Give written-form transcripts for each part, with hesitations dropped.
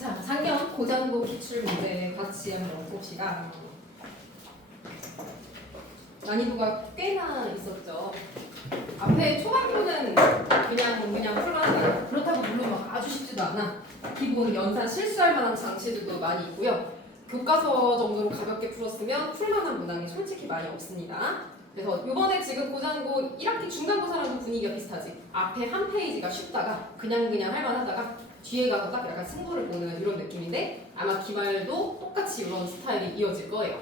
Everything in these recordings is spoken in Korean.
자, 작년 고장고 기출 문제 같이 한번 봅시다. 난이도가 꽤나 있었죠. 앞에 초반부는 그냥 풀만하다. 그렇다고 물론 막 아주 쉽지도 않아. 기본 연산 실수할 만한 장치들도 많이 있고요. 교과서 정도로 가볍게 풀었으면 풀만한 문항이 솔직히 많이 없습니다. 그래서 이번에 지금 고장고 1학기 중간고사랑도 분위기가 비슷하지. 앞에 한 페이지가 쉽다가 그냥 할만하다가 뒤에 가서 딱 약간 승부를 보는 이런 느낌인데 아마 기말도 똑같이 이런 스타일이 이어질 거예요.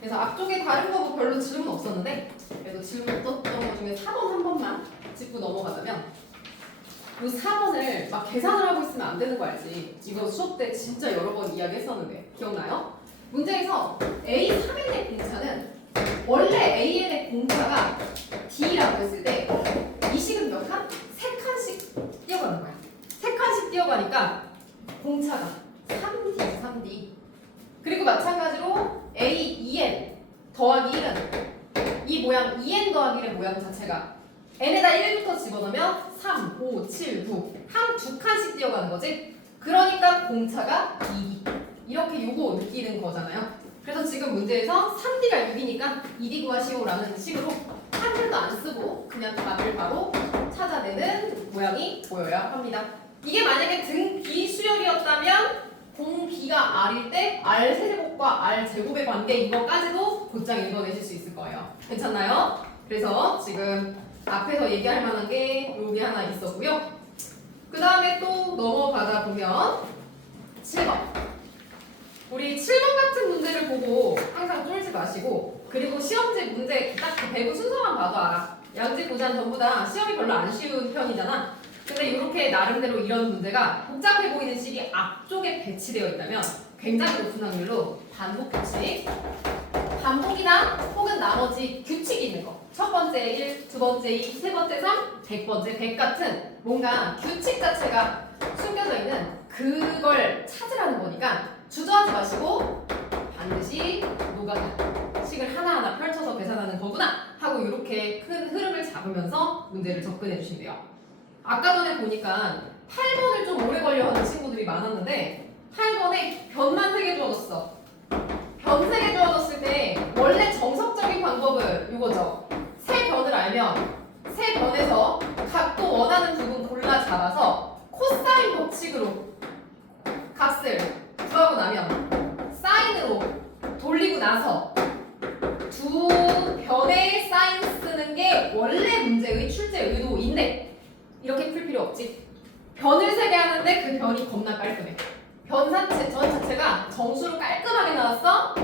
그래서 앞쪽에 다른 거 뭐 별로 질문 없었는데 그래도 질문 떴던 것 중에 4번 한 번만 짚고 넘어가자면 이 4번을 막 계산을 하고 있으면 안 되는 거 알지? 이거 수업 때 진짜 여러 번 이야기했었는데 기억나요? 문제에서 A3n의 공차는 원래 AN의 공차가 D라고 했을 때 이 식은 몇 칸? 3칸씩 뛰어가는 거야. 3칸씩 뛰어가니까 공차가 3D. 그리고 마찬가지로 A2n 더하기 1은 이 모양 2n 더하기 1의 모양 자체가 n에다 1부터 집어넣으면 3, 5, 7, 9 한 두 칸씩 뛰어가는 거지. 그러니까 공차가 2D. 이렇게 요거 느끼는 거잖아요. 그래서 지금 문제에서 3D가 6이니까 2D 구하시오라는 식으로 한글도 안 쓰고 그냥 답을 바로 찾아내는 모양이 보여야 합니다. 이게 만약에 등 B 수열이었다면 공 B가 R일 때 R 세제곱과 R 제곱의 관계인 것까지도 곧장 읽어내실 수 있을 거예요. 괜찮나요? 그래서 지금 앞에서 얘기할 만한 게 여기 하나 있었고요. 그 다음에 또 넘어가다 보면 7번. 우리 7번 같은 문제를 보고 항상 쫄지 마시고 그리고 시험지 문제 딱 그 배분 순서만 봐도 알아. 양지 고전 전부 다 시험이 별로 안 쉬운 편이잖아. 근데 이렇게 나름대로 이런 문제가 복잡해 보이는 식이 앞쪽에 배치되어 있다면 굉장히 높은 확률로 반복 규칙, 반복이나 혹은 나머지 규칙이 있는 거. 첫 번째 1, 두 번째 2, 세 번째 3, 100번째 100 같은 뭔가 규칙 자체가 숨겨져 있는 그걸 찾으라는 거니까 주저하지 마시고 반드시 노가다 식을 하나하나 펼쳐서 계산하는 거구나 하고 이렇게 큰 흐름을 잡으면서 문제를 접근해 주시면 돼요. 아까 전에 보니까 8번을 좀 오래 걸려하는 친구들이 많았는데 8번에 변만 3개 주어졌어. 변 3개 주어졌을 때 원래 정석적인 방법은 이거죠. 세 변을 알면 세 변에서 각도 원하는 부분 골라 잡아서 코사인 법칙으로 값을 구하고 나면 사인으로 돌리고 나서 두 변의 사인 쓰는 게 원래 문제의 출제 의도인데 이렇게 풀 필요 없지. 변을 세게 하는데 그 변이 겁나 깔끔해. 변 자체가 정수로 깔끔하게 나왔어.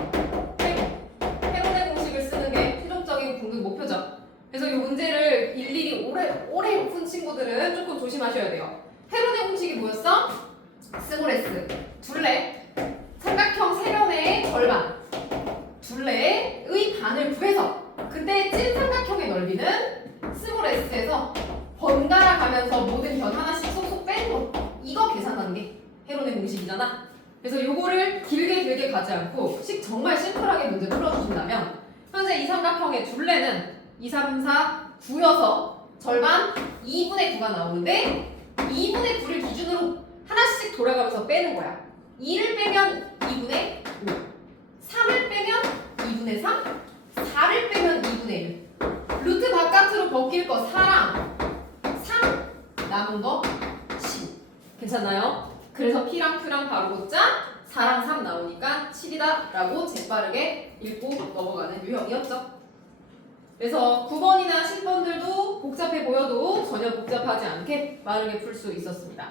헤론의 공식을 쓰는 게 최종적인 궁극 목표죠. 그래서 이 문제를 일일이 오래 푼 친구들은 조금 조심하셔야 돼요. 헤론의 공식이 뭐였어? 스몰 s 둘레 삼각형 세변의 절반 둘레의 반을 구해서 그때 찐 삼각형의 넓이는 스몰 s에서 번갈아 가면서 모든 변 하나씩 쏙쏙 빼는 거 이거 계산하는 게 헤론의 공식이잖아. 그래서 요거를 길게 가지 않고 정말 심플하게 문제 풀어주신다면 현재 이 삼각형의 둘레는 2, 3, 4, 9여서 절반 2분의 9가 나오는데 2분의 9를 기준으로 하나씩 돌아가면서 빼는 거야. 2를 빼면 2분의 5 3을 빼면 2분의 3 4를 빼면 2분의 1 루트 바깥으로 벗길 거 4랑 3 남은 거 10 괜찮나요? 그래서 P랑 Q랑 바로 곱자 4랑 3 나오니까 7이다 라고 재빠르게 읽고 넘어가는 유형이었죠. 그래서 9번이나 10번들도 복잡해 보여도 전혀 복잡하지 않게 빠르게 풀 수 있었습니다.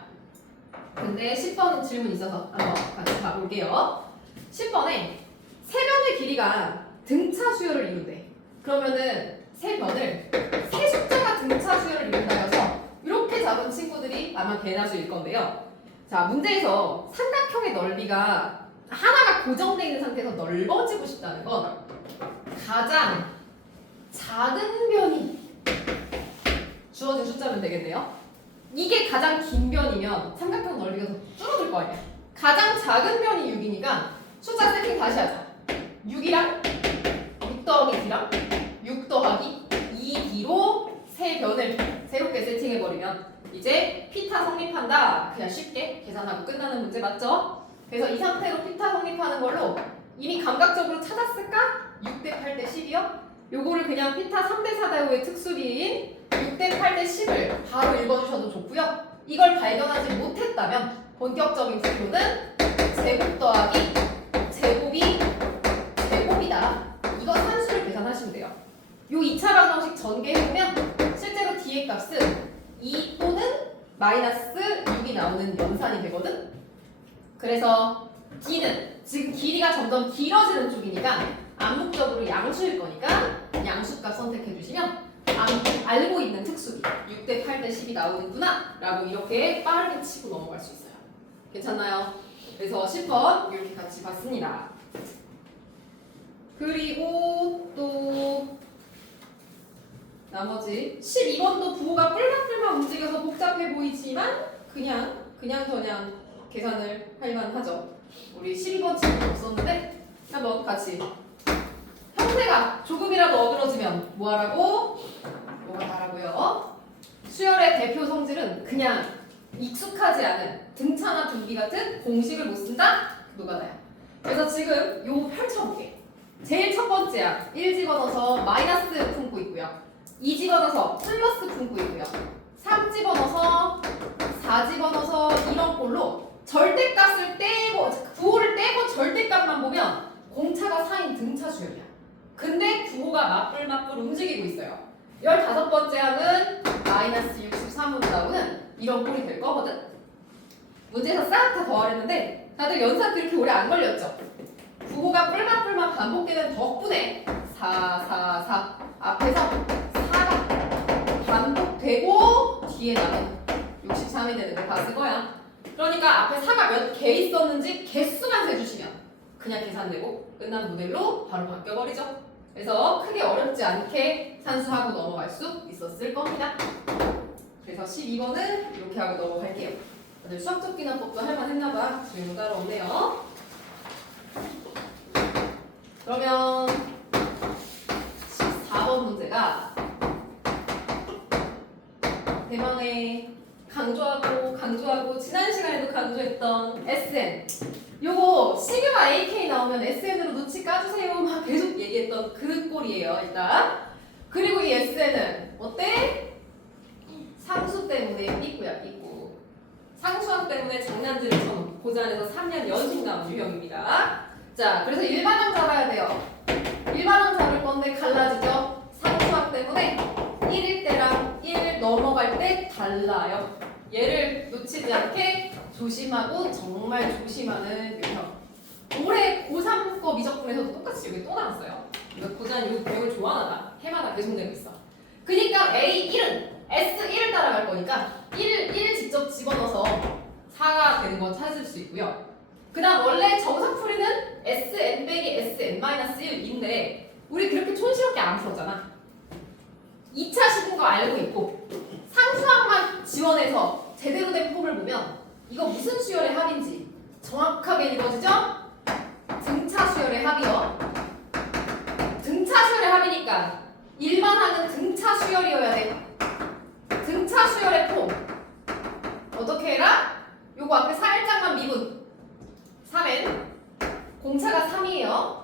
근데 10번 질문 있어서 한번 같이 가볼게요. 10번에 세 변의 길이가 등차 수열을 이룬대. 그러면은 세 변을 세 숫자가 등차 수열을 이룬다 해서 이렇게 잡은 친구들이 아마 대다수일 건데요. 자, 문제에서 삼각형의 넓이가 하나가 고정되어 있는 상태에서 넓어지고 싶다는 건 가장 작은 변이 주어진 숫자면 되겠네요. 이게 가장 긴 변이면 삼각형 넓이가 더 줄어들 거 아니야. 가장 작은 변이 6이니까 숫자 세팅 다시 하자. 6이랑 6 더하기 D랑 6 더하기 2D로 세 변을 새롭게 세팅해버리면 이제 피타 성립한다. 그냥 쉽게 계산하고 끝나는 문제 맞죠? 그래서 이 상태로 피타 성립하는 걸로 이미 감각적으로 찾았을까? 6대 8대 10이요? 요거를 그냥 피타 3대 4대 5의 특수비인 6대 8대 10을 바로 읽어주셔도 좋고요. 이걸 발견하지 못했다면 본격적인 기초는 제곱 더하기 제곱이 제곱이다. 이거 산수를 계산하시면 돼요. 요 2차 방정식 전개해보면 실제로 D의 값은 2 또는 마이너스 6이 나오는 연산이 되거든. 그래서 D는 지금 길이가 점점 길어지는 쪽이니까 암묵적으로 양수일 거니까 양수값 선택해 주시면 알고 있는 특수비 6대 8대 10이 나오는구나 라고 이렇게 빠르게 치고 넘어갈 수 있어요. 괜찮나요? 그래서 10번 이렇게 같이 봤습니다. 그리고 또 나머지 12번도 부호가 뿔만뿔만 움직여서 복잡해 보이지만 그냥 계산을 할 만하죠. 우리 12번 질문 없었는데 한번 같이 형태가 조금이라도 어그러지면 뭐하라고? 뭐가 다라고요? 수열의 대표 성질은 그냥 익숙하지 않은 등차나 분비 같은 공식을 못 쓴다? 노가다야. 그래서 지금 요 펼쳐보게. 제일 첫 번째야. 1 집어넣어서 마이너스 품고 있고요. 2 집어넣어서 플러스 품고 있고요. 3 집어넣어서 4 집어넣어서 이런 꼴로 절대값을 떼고 부호를 떼고 절대값만 보면 공차가 4인 등차 수열이야. 근데 부호가 맞불 움직이고 있어요. 15번째 항은 마이너스 63으로 나오는 이런 꼴이 될 거거든. 문제에서 싹 다 더하랬는데 다들 연산 그렇게 오래 안 걸렸죠? 부호가 뿔만 반복되는 덕분에 4 앞에서 4가 반복되고 뒤에 나면 63이 되는데 다 쓴 거야. 그러니까 앞에 4가 몇 개 있었는지 개수만 세주시면 그냥 계산되고 끝난 모델로 바로 바뀌어버리죠. 그래서 크게 어렵지 않게 산수하고 넘어갈 수 있었을 겁니다. 그래서 12번은 이렇게 하고 넘어갈게요. 다들 수학적 기납법도 할만했나봐. 질문 따로 없네요. 그러면 14번 문제가 대망의 강조하고 지난 시간에도 강조했던 SN. 요거 시그마 AK 나오면 SN으로 눈치 까주세요 막 계속 얘기했던 그 꼴이에요 일단. 그리고 이 SN은 어때? 상수 때문에 삐꾸야 삐꾸. 상수항 때문에 장난질을 쳐놓은 고전에서 3년 연속 나온 유형입니다. 자 그래서 일반항 잡아야 돼요. 일반항 잡을 건데 갈라지죠? 상수항 때문에 1일 때랑 1 넘어갈 때 달라요. 얘를 놓치지 않게 조심하고 정말 조심하는 유형. 올해 고3 거 미적분에서도 똑같이 여기 또 나왔어요. 그러니까 고자는 이 배역을 좋아하나 해마다 계속 내고 있어. 그니까 A1은 S1을 따라갈 거니까 1 직접 집어넣어서 4가 되는 거 찾을 수 있고요. 그 다음 원래 정석풀이는 Sn 빼기 Sn-1인데 우리 그렇게 촌스럽게 안 풀었잖아. 2차 식은 거 알고 있고 상수항만 지원해서 제대로 된 폼을 보면 이거 무슨 수열의 합인지 정확하게 읽어지죠? 등차 수열의 합이요. 등차 수열의 합이니까 일반항은 등차 수열이어야 돼. 등차 수열의 폼 어떻게 해라? 요거 앞에 살짝만 미분 3n 공차가 3이에요.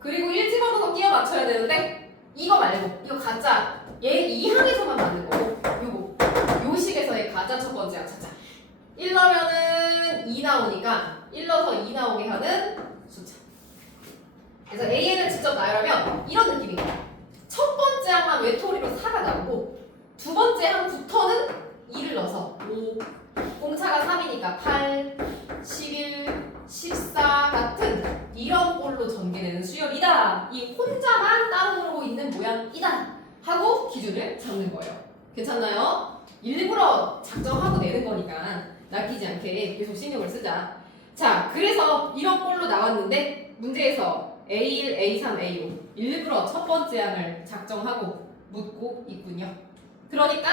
그리고 1 집어넣어서 끼워 맞춰야 되는데 이거 말고 이거 가짜 얘 2항에서만 맞는 거고 요거 요 식에서의 가짜 첫 번째 항 찾자. 1 넣으면은 2 나오니까 1 넣어서 2 나오게 하는 숫자. 그래서 AN을 직접 나열하면 이런 느낌인 거야. 첫 번째 항만 외톨이로 4가 나오고 두 번째 항부터는 2를 넣어서 5 공차가 3이니까 8 11 14 같은 이런 꼴로 전개되는 수열이다. 이 혼자만 따로 놀고 있는 모양이다 하고 기준을 잡는 거예요. 괜찮나요? 일부러 작정하고 내는 거니까 낚이지 않게 계속 신경을 쓰자. 자, 그래서 이런 꼴로 나왔는데 문제에서 A1, A3, A5 일부러 첫 번째 항을 작정하고 묻고 있군요. 그러니까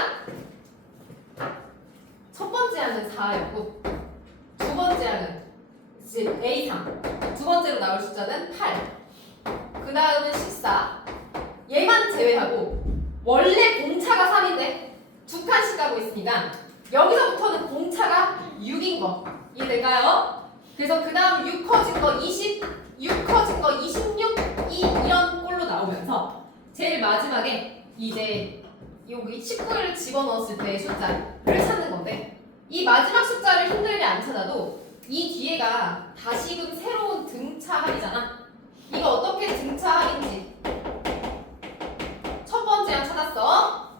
첫 번째 항은 4였고 두 번째 항은 A3 두 번째로 나올 숫자는 8 그 다음은 14 얘만 제외하고 원래 공차가 3인데 두 칸씩 가고 있으니까 여기서부터는 공차가 6인 거 이해될까요? 그래서 그 다음 6 커진 거 20, 6 커진 거 26, 이런 꼴로 나오면서 제일 마지막에 이제 여기 19를 집어넣었을 때의 숫자를 찾는 건데 이 마지막 숫자를 힘들게 안 찾아도 이 뒤에가 다시금 새로운 등차합이잖아. 이거 어떻게 등차합인지 첫 번째 항 찾았어.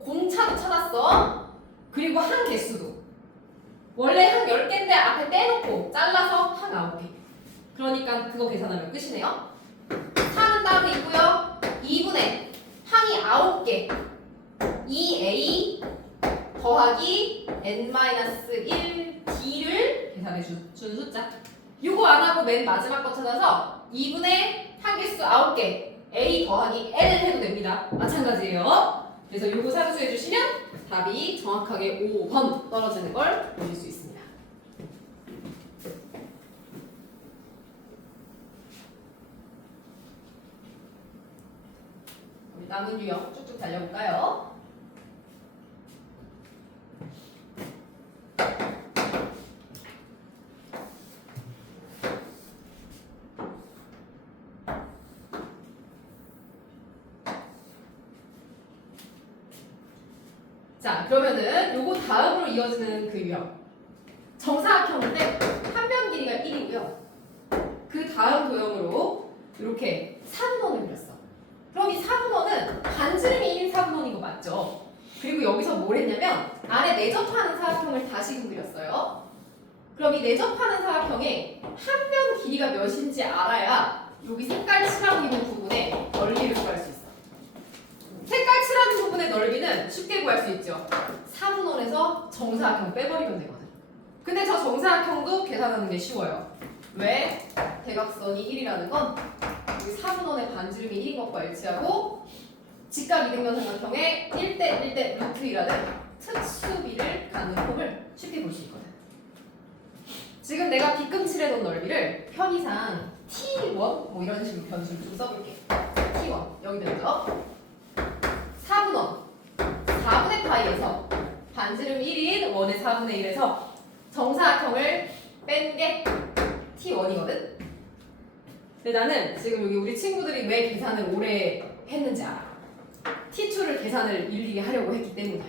공차도 찾았어. 그리고 항 개수도 원래 항 10개인데 앞에 떼놓고 잘라서 항 9개. 그러니까 그거 계산하면 끝이네요. 3은 따로 있고요. 2분의 항이 9개 2a 더하기 n-1 d를 계산해 준 숫자. 요거 안 하고 맨 마지막 거 찾아서 2분의 항개수 9개 a 더하기 l 해도 됩니다. 마찬가지예요. 그래서 요거 산수해 주시면 답이 정확하게 5번 떨어지는 걸 보실 수 있습니다. 우리 남은 유형 쭉쭉 달려볼까요? 자, 그러면은 요거 다음으로 이어지는 그 유형 정사각형인데 한 변 길이가 1이고요. 그 다음 도형으로 이렇게 사분원을 그렸어. 그럼 이 사분원은 반지름이 1인 사분원인 거 맞죠? 그리고 여기서 뭘 했냐면 안에 내접하는 사각형을 다시 그렸어요. 그럼 이 내접하는 사각형에 한 변 길이가 몇인지 알아야 여기 색깔 칠하고 있는 부분에 넓이를 구할 수 있어. 색깔 칠하는 부분의 넓이는 쉽게 구할 수 있죠. 사분원에서 정사각형 빼버리면 되거든. 근데 저 정사각형도 계산하는 게 쉬워요. 왜? 대각선이 1이라는 건 여기 사분원의 반지름이 1인 것과 일치하고 직각 이등변 삼각형의 1대 1대 루트 2라는 특수비를 갖는 폼을 쉽게 볼 수 있거든. 지금 내가 빗금칠해 놓은 넓이를 편의상 T1 뭐 이런 식으로 변수를 좀 써볼게. T1 여기 되죠? 4분원 4분의 파이에서 반지름 1인 원의 4분의 1에서 정사각형을 뺀 게 T1이거든? 근데 나는 지금 여기 우리 친구들이 왜 계산을 오래 했는지 알아. T2를 계산을 일일이 하려고 했기 때문이야.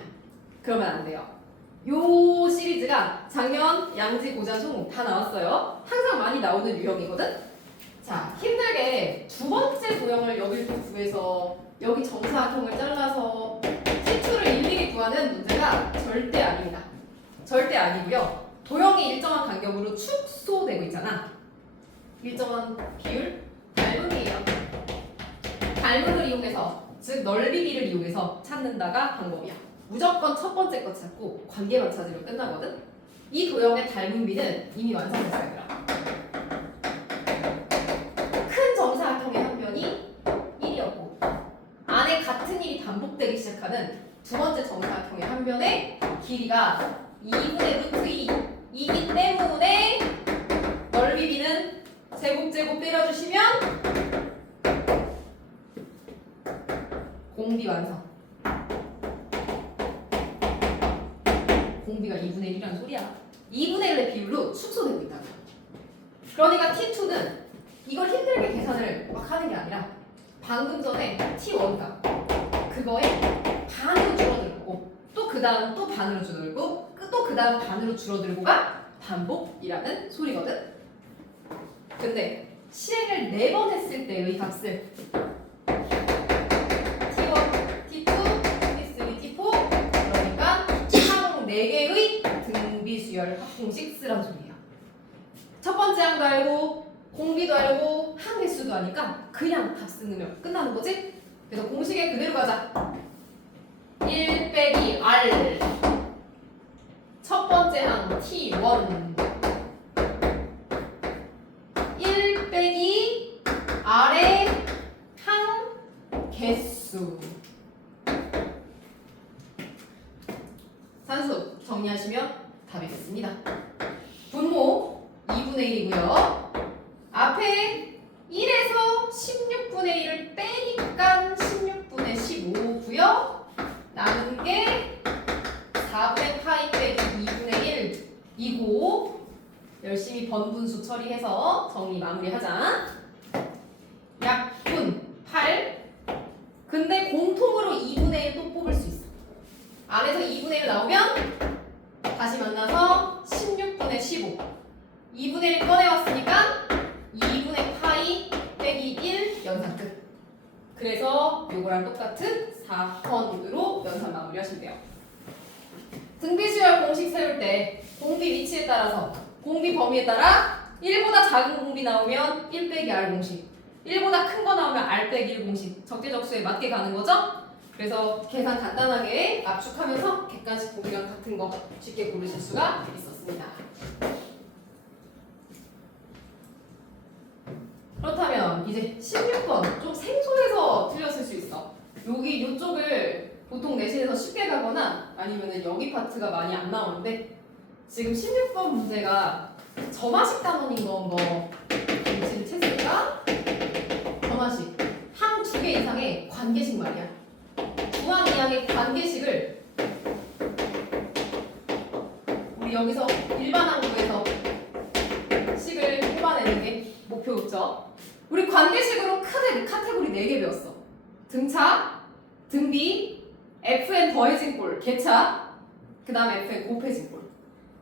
그러면 안 돼요. 요 시리즈가 작년, 양지, 고자, 송 다 나왔어요. 항상 많이 나오는 유형이거든? 자, 힘들게 두 번째 도형을 여기를 구해서 여기 정사각형을 잘라서 T2를 일일이 구하는 문제가 절대 아닙니다. 절대 아니고요. 도형이 일정한 간격으로 축소되고 있잖아. 일정한 비율, 닮음이에요. 닮음을 이용해서, 즉 넓이비를 이용해서 찾는다가 방법이야. 무조건 첫 번째 거 찾고 관계만 찾으면 끝나거든. 이 도형의 닮음비는 이미 완성됐어요. 큰 정사각형의 한 변이 1이었고 안에 같은 일이 반복되기 시작하는 두 번째 정사각형의 한 변의 길이가 2분의 루트 2이기 때문에 넓이비는 제곱 때려주시면 공비 완성. 공비가 2분의 1이라는 소리야. 2분의 1의 비율로 축소되고 있다고. 그러니까 T2는 이걸 힘들게 계산을 막 하는 게 아니라 방금 전에 T1가 그거에 반으로 줄어들고 또 그 다음 또 반으로 줄어들고 또 그 다음 반으로 줄어들고가 반복이라는 소리거든. 근데 실행을 4번 했을 때의 값을 T1, T2, T3, T4 그러니까 총 4개의 등비수열 합공식 쓰란 소리예요. 첫 번째 항도 알고 공비도 알고 항개수도 아니까 그냥 값 쓰면 끝나는 거지? 그래서 공식에 그대로 가자. 1 빼기 R 첫 번째 항 T1 1 빼기 R의 항 개수 산수 정리하시면 답이 됐습니다. 분모 2분의 1이고요. 앞에 1에서 16분의 1을 빼니까 16분의 15고요. 게 4분의 파이 빼기 2분의 1이고 열심히 번분수 처리해서 정리 마무리하자. 약분 8. 근데 공통으로 2분의 1 또 뽑을 수 있어. 안에서 2분의 1 나오면 다시 만나서 16분의 15. 2분의 1 꺼내왔으니까 2분의 파이 빼기 1 연산 끝. 그래서 요거랑 똑같은 4번으로 연산 마무리 하시면 돼요. 등비수열 공식 세울 때 공비 위치에 따라서 공비 범위에 따라 1보다 작은 공비 나오면 1 빼기 R 공식, 1보다 큰 거 나오면 R 빼기 1 공식, 적재적소에 맞게 가는 거죠? 그래서 계산 간단하게 압축하면서 객관식 공비랑 같은 거 쉽게 고르실 수가 있었습니다. 그렇다면 이제 16번 좀 생소해서 틀렸을 수 있어. 여기 이쪽을 보통 내신에서 쉽게 가거나 아니면 여기 파트가 많이 안 나오는데 지금 16번 문제가 점화식 단원인 거 공식을 찾으니까 점화식 항 2개 이상의 관계식 말이야. 무한 이항의 관계식을 우리 여기서 일반항 구에서 식을 뽑아내는 게 목표였죠. 우리 관계식으로 크게 카테고리 4개 배웠어. 등차, 등비, FN 더해진 꼴, 개차, 그 다음에 FN 곱해진 꼴.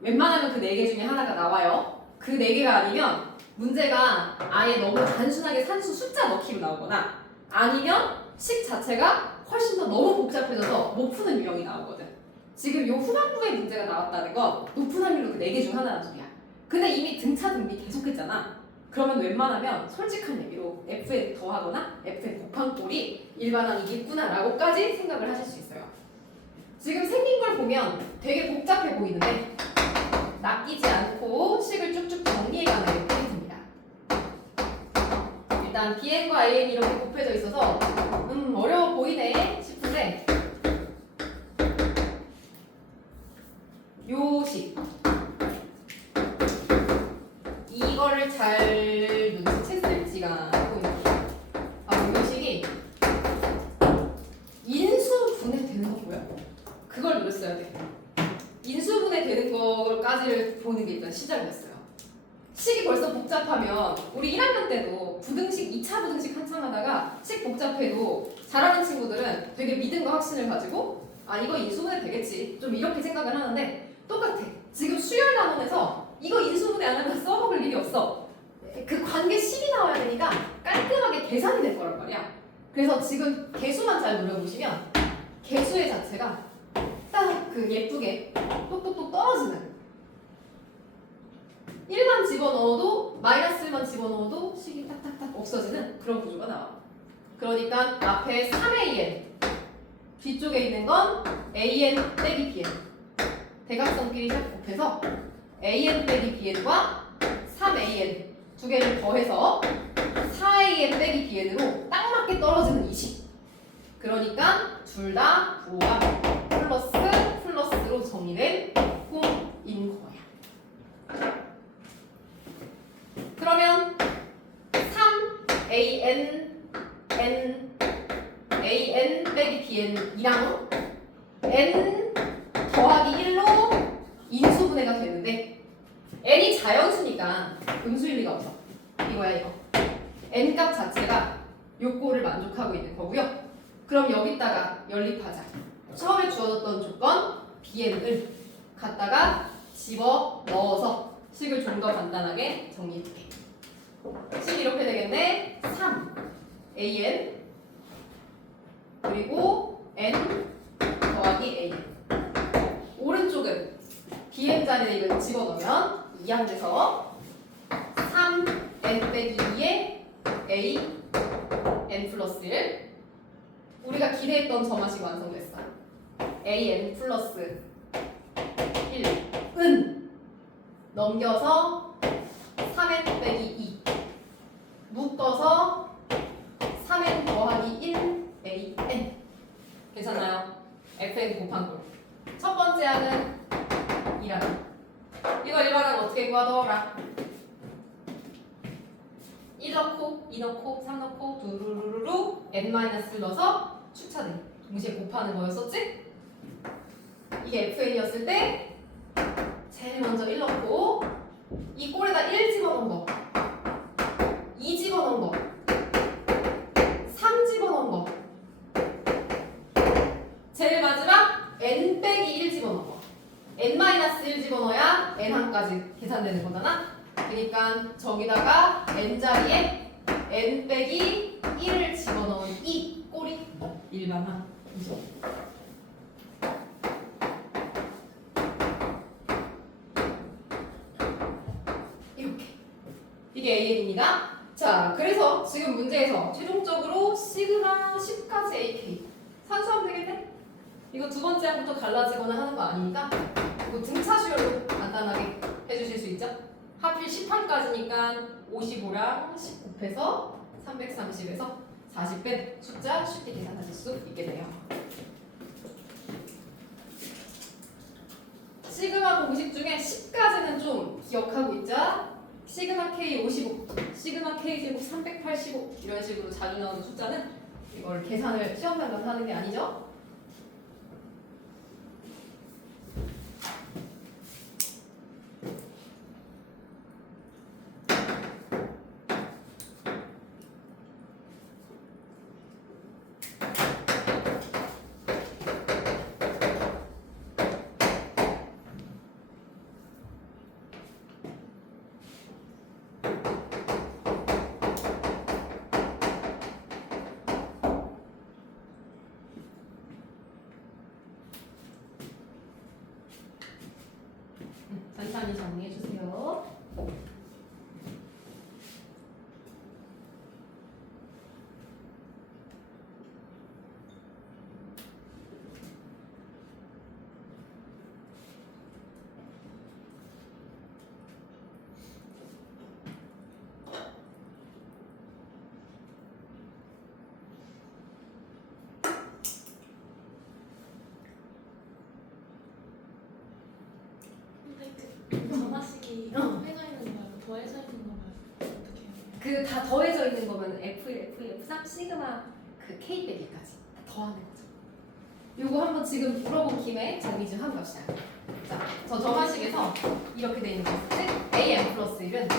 웬만하면 그 4개 중에 하나가 나와요. 그 4개가 아니면 문제가 아예 너무 단순하게 산수 숫자 넣기로 나오거나 아니면 식 자체가 훨씬 더 너무 복잡해져서 못 푸는 유형이 나오거든. 지금 요 후반부에 문제가 나왔다는 건 높은 확률로 그 4개 중 하나란 소리야. 근데 이미 등차, 등비 계속했잖아. 그러면 웬만하면 솔직한 얘기로 F에 더하거나 F에 곱한 꼴이 일반항이겠구나 라고까지 생각을 하실 수 있어요. 지금 생긴 걸 보면 되게 복잡해 보이는데 낚이지 않고 식을 쭉쭉 정리해가는 게 포인트입니다. 일단 BN과 AN이 이렇게 곱해져 있어서 어려워 보이네 싶은데 요 식 이거를 잘 눈치챘을지가 보입니다. 요 식이 인수분해 되는 거 보여? 그걸 노렸어야 돼. 인수분해 되는 거까지를 보는 게 일단 시작이었어요. 식이 벌써 복잡하면 우리 1학년 때도 부등식, 2차 부등식 한참 하다가 식 복잡해도 잘하는 친구들은 되게 믿음과 확신을 가지고 아 이거 인수분해 되겠지 좀 이렇게 생각을 하는데 똑같아. 지금 수열 단원에서 이거 인수분해 안 하면 써먹을 일이 없어. 그 관계 식이 나와야 되니까 깔끔하게 계산이 될 거란 말이야. 그래서 지금 개수만 잘 노려보시면 개수의 자체가 딱 그 예쁘게 똑똑똑 떨어지는 1만 집어넣어도 마이너스 1만 집어넣어도 식이 딱딱딱 없어지는 그런 구조가 나와. 그러니까 앞에 3AN 뒤쪽에 있는 건 AN 빼기 BN 대각선끼리 딱 곱해서 AN 빼기 BN과 3AN 두 개를 더해서 4AN 빼기 BN으로 딱 맞게 떨어지는 이 식. 그러니까 둘 다 부호가 플러스 플러스로 정리된 홈인 거야. 그러면 3AN AN 빼기 BN이랑 N 더하기 1로 인수분해가 되는데 N이 자연수니까 음수일 리가 없어. 이거야 이거. N 값 자체가 요거를 만족하고 있는 거고요. 그럼 여기다가 연립하자. 처음에 주어졌던 조건 BN을 갖다가 집어 넣어서 식을 좀 더 간단하게 정리해줄게. 식이 이렇게 되겠네. 3 AN 그리고 N 더하기 AN. 오른쪽은 BN 자리에 이걸 집어넣으면 2항 돼서 3N 빼기 2에 A N 플러스 1. 우리가 기대했던 점화식 완성됐어. AN 플러스 1은 넘겨서 3N 빼기 2 묶어서 3N 더하기 1 AN. 괜찮나요? FN 곱한 꼴. 첫 번째 항은 2항. 이거 일반항 어떻게 구하더라? 1 넣고 2 넣고 3 넣고 두루루루루 n-1 넣어서 축차등 동시에 곱하는 거였었지? 이게 FN이었을 때 제일 먼저 1 넣고 이 꼴에다 1 집어넣은 거, 2 집어넣은 거, 3 집어넣은 거, 제일 마지막 n 빼기 1 집어넣은 거. n-1 집어넣어야 n1까지 계산되는 거잖아. 그러니까 저기다가 n 자리에 n 빼기 1을 집어넣은 이 꼴이 일반항이죠. 이렇게. 이게 AN입니다. 자, 그래서 지금 문제에서 최종적으로 시그마 10까지 AK 산수하면 되겠네? 이거 두 번째 항부터 갈라지거나 하는 거 아니니까 뭐 등차수열로 간단하게 해주실 수 있죠? 하필 10항까지니까 55랑 10 곱해서 330에서 40 뺀 숫자 쉽게 계산하실 수 있게 돼요. 시그마 공식 중에 10까지는 좀 기억하고 있자. 시그마 K 55, 시그마 K 제곱 385 이런 식으로 자주 나오는 숫자는 이걸 계산을 시험장에서 하는 게 아니죠. 천천히 정리해 주세요. 점화식이 더해져 있는 거야, 더해져 있는 거야. 어떻게 해요? 그 다 더해져 있는 거면 F1, F2, F3, 시그마 그 K 빼기까지 다 더하는 거죠. 요거 한번 지금 물어본 김에 정리 좀 하고 갑시다. 자, 저 점화식에서 이렇게 돼 있는 거 있지? AN 플러스 1은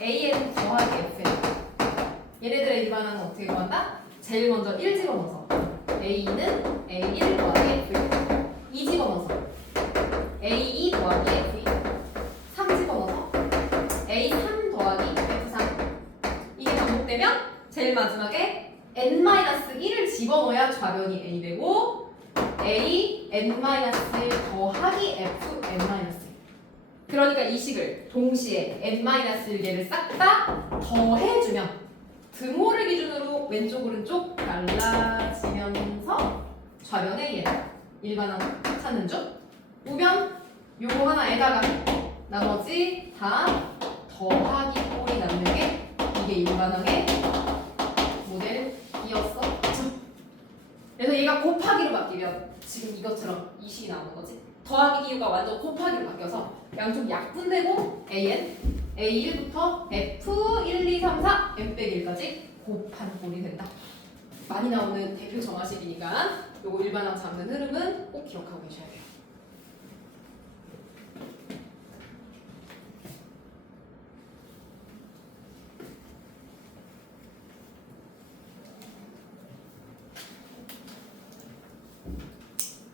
AN 더하기 FN. 얘네들의 일반항은 어떻게 구한다? 제일 먼저 1 집어넣어서 A는 A1 더하기 F1 2 집어넣어서 A2 더하기 F2 3 집어넣어서 A3 더하기 F3 이게 반복되면 제일 마지막에 n-1을 집어넣어야 좌변이 n이 되고 a n-1 더하기 f n-1 그러니까 이 식을 동시에 n-1개를 싹 다 더해주면 등호를 기준으로 왼쪽 오른쪽 갈라지면서 좌변의 일반항 찾는 중 우변 요거 하나에다가 나머지 다 더하기 꼴이 남는 게 이게 일반항의 모델이었어. 그래서 얘가 곱하기로 바뀌면 지금 이것처럼 이 식이 나오는 거지. 더하기 기호가 완전 곱하기로 바뀌어서 양쪽 약분되고 AN, A1부터 F, 1, 2, 3, 4, M 빼기 1까지 곱한 꼴이 된다. 많이 나오는 대표 정화식이니까 요거 일반항 잡는 흐름은 꼭 기억하고 계셔야 돼요.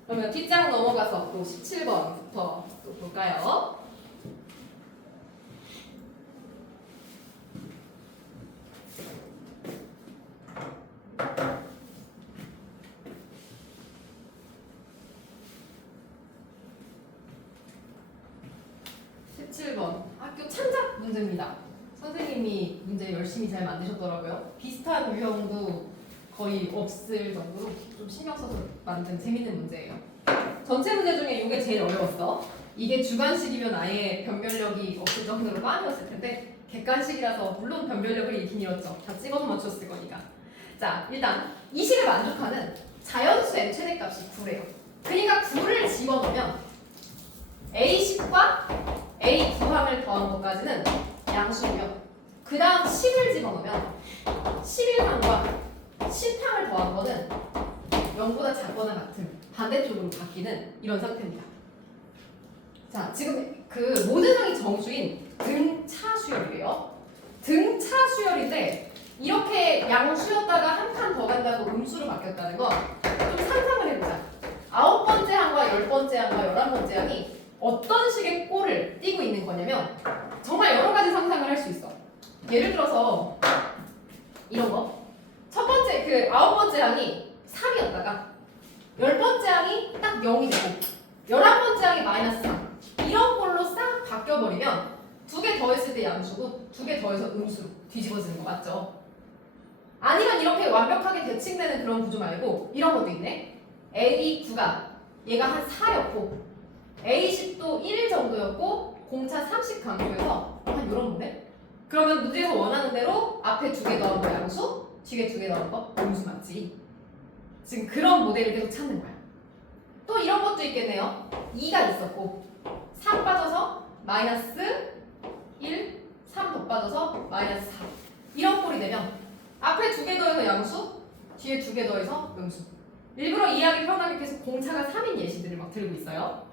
그러면 뒷장 넘어가서 또 17번부터 또 볼까요? 학교 창작 문제입니다. 선생님이 문제 열심히 잘 만드셨더라고요. 비슷한 유형도 거의 없을 정도로 좀 신경 써서 만든 재밌는 문제예요. 전체 문제 중에 이게 제일 어려웠어. 이게 주관식이면 아예 변별력이 없을 정도로 빤이었을 텐데 객관식이라서 물론 변별력을 잃긴 잃었죠. 다 찍어서 맞췄을 거니까. 자, 일단 이 식을 만족하는 자연수 n 최대값이 9래요. 그러니까 9를 집어넣으면 A10과 A9항을 더한 것까지는 양수고요. 그 다음 10을 집어넣으면 11항과 10항을 더한 거는 0보다 작거나 같은 반대쪽으로 바뀌는 이런 상태입니다. 자, 지금 그 모든 항이 정수인 등차 수열이래요. 등차 수열인데 이렇게 양수였다가 한 칸 더 간다고 음수로 바뀌었다는 건 좀 상상을 해보자. 9번째 항과 10번째 항과 11번째 항이 어떤 식의 꼴을 띠고 있는 거냐면 정말 여러 가지 상상을 할 수 있어. 예를 들어서 이런 거. 첫 번째 그 9번째 항이 3이었다가 10번째 항이 딱 0이 되고 11번째 항이 마이너스 3 이런 꼴로 싹 바뀌어버리면 두 개 더했을 때 양수고 두 개 더해서 음수로 뒤집어지는 거 맞죠? 아니면 이렇게 완벽하게 대칭되는 그런 구조 말고 이런 것도 있네. A9가 얘가 한 4였고 A10도 1 정도였고 공차 30 강조해서 한 이런 문제? 그러면 문제에서 원하는 대로 앞에 두 개 넣은 거 양수, 뒤에 두 개 넣은 거 음수 맞지? 지금 그런 모델을 계속 찾는 거야. 또 이런 것도 있겠네요. 2가 있었고 3 빠져서 마이너스 1, 3 더 빠져서 마이너스 4 이런 꼴이 되면 앞에 두 개 더해서 양수, 뒤에 두 개 더해서 음수. 일부러 이해하기 편하게 계속 공차가 3인 예시들을 막 들고 있어요.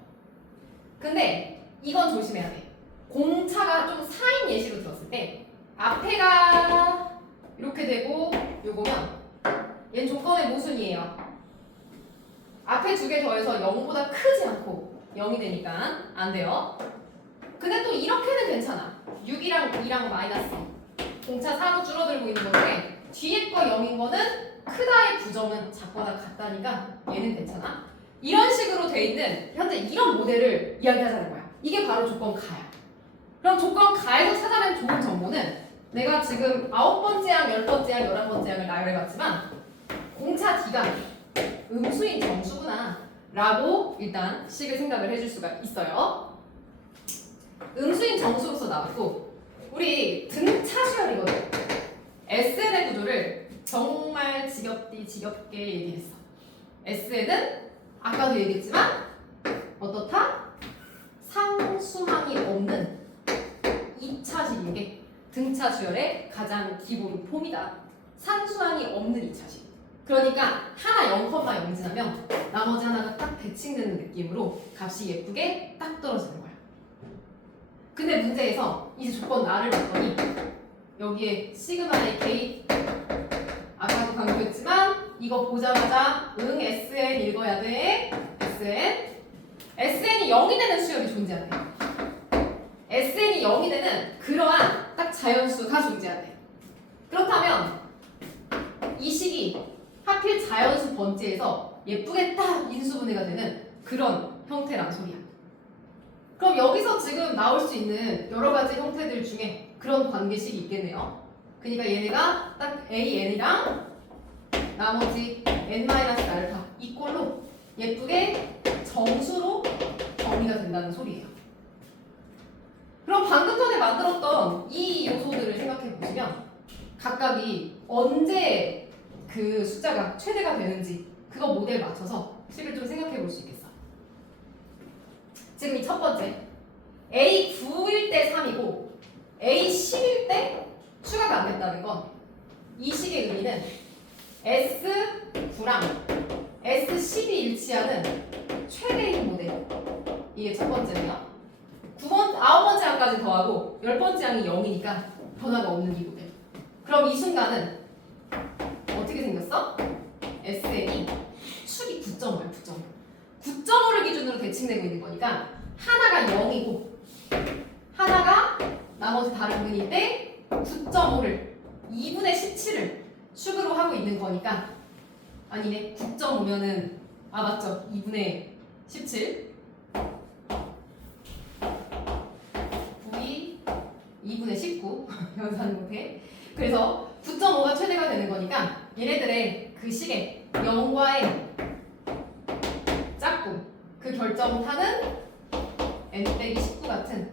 근데 이건 조심해야 돼. 공차가 좀 4인 예시로 들었을 때 앞에가 이렇게 되고 요거면 얘는 조건의 모순이에요. 앞에 두 개 더해서 0보다 크지 않고 0이 되니까 안 돼요. 근데 또 이렇게는 괜찮아. 6이랑 2랑 마이너스 공차 4로 줄어들고 있는 건데 뒤에 거 0인 거는 크다의 부정은 작거나 같다니까 얘는 괜찮아. 이런 식으로 돼 있는 현재 이런 모델을 이야기하자는 거야. 이게 바로 조건 가야. 그럼 조건 가에서 찾아낸 좋은 정보는 내가 지금 9번째 항, 10번째 항, 11번째 항을 나열해봤지만 공차 D가 음수인 정수구나 라고 일단 식을 생각을 해줄 수가 있어요. 음수인 정수로서 나왔고 우리 등차 수열이거든. SN의 구조를 정말 지겹게 얘기했어. SN은 아까도 얘기했지만 어떻다? 상수항이 없는 2차식인 게 등차 수열의 가장 기본 폼이다. 상수항이 없는 2차식. 그러니까 하나 0,0 지나면 나머지 하나가 딱 배칭되는 느낌으로 값이 예쁘게 딱 떨어지는 거야. 근데 문제에서 이제 조건 나를 봤더니 여기에 시그마의 K 아까도 강조했지만 이거 보자마자 응 SN 읽어야 돼. SN이 0이 되는 수열이 존재해야 돼. SN이 0이 되는 그러한 딱 자연수가 존재해야 돼. 그렇다면 이 식이 하필 자연수 번째에서 예쁘게 딱 인수분해가 되는 그런 형태란 소리야. 그럼 여기서 지금 나올 수 있는 여러 가지 형태들 중에 그런 관계식이 있겠네요. 그러니까 얘네가 딱 AN이랑 나머지 N-알파 이 꼴로 예쁘게 정수로 정리가 된다는 소리예요. 그럼 방금 전에 만들었던 이 요소들을 생각해 보시면 각각이 언제 그 숫자가 최대가 되는지 그거 모델 맞춰서 식을 좀 생각해 볼 수 있겠어. 지금 이 첫 번째 A9일 때 3이고 A10일 때 추가가 안 됐다는 건 이 식의 의미는 S9랑 S10이 일치하는 최대인 모델. 이게 첫 번째고요. 9번째 항까지 더하고 10번째 항이 0이니까 변화가 없는 이 모델. 그럼 이 순간은 어떻게 생겼어? SN이 축이 9.5야. 9.5를 기준으로 대칭되고 있는 거니까 하나가 0이고 하나가 나머지 다른 근일 때 9.5를 2분의 17을 축으로 하고 있는 거니까 아니네 9.5면은 맞죠 2분의 17 9이 2분의 19 연산 못해. 그래서 9.5가 최대가 되는 거니까 얘네들의 그 식의 0과의 짝꿍 그 결정타는 n-19 같은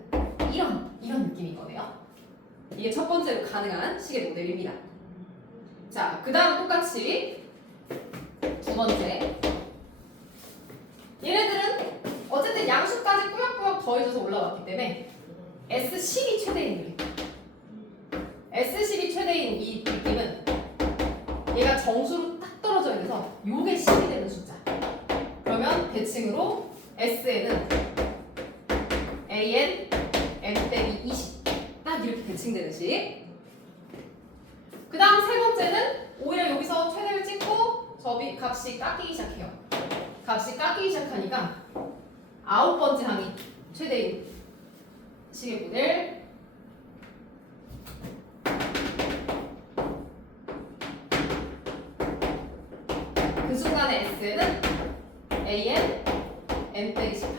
이런 느낌인 거네요. 이게 첫 번째로 가능한 식의 모델입니다. 자, 그 다음 똑같이 두 번째 얘네들은 어쨌든 양수까지 꾸역꾸역 더해져서 올라왔기 때문에 S10이 최대인 느낌. S10이 최대인 이 느낌은 얘가 정수로 딱 떨어져야 돼서 요게 10이 되는 숫자. 그러면 대칭으로 SN은 AN M 빼기 20. 딱 이렇게 대칭되듯이. 그 다음 세 번째는 오히려 여기서 최대를 찍고 접이 값이 깎이기 시작해요. 값이 깎이기 시작하니까 9번째 항이 최대인 시계 모델 그 순간의 S는 AN M 빼기 18